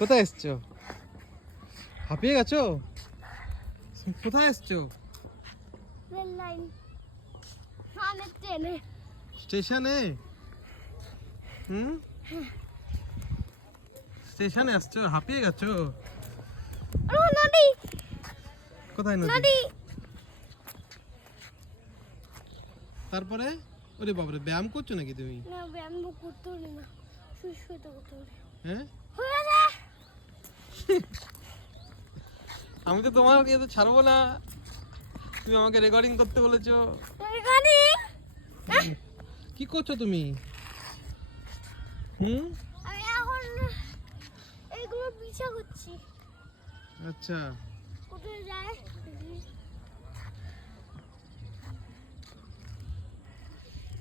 কোথায় এসছো? হাঁপিয়ে গেছো? কোথায় এসছো? রেল লাইন মানে ট্রেনে। স্টেশনে? স্টেশনে আসছো? হাঁপিয়ে গেছো? ও নদী, কোথায় নদী? নদী। তারপরে ওরে বাবারে, ব্যায়াম করছো নাকি তুমি? না ব্যায়াম করতে হবে না, শুয়ে শুয়ে তো করতে হবে। হ্যাঁ, হয়ে যা। আমি তো তোমার ইয়ে তো ছাড়বো না। তুমি আমাকে রেকর্ডিং করতে বলেছো। রেকর্ডিং? কি করছো তুমি? আমি এখন এইগুলো পিছা করছি। আচ্ছা, কোথায় যায়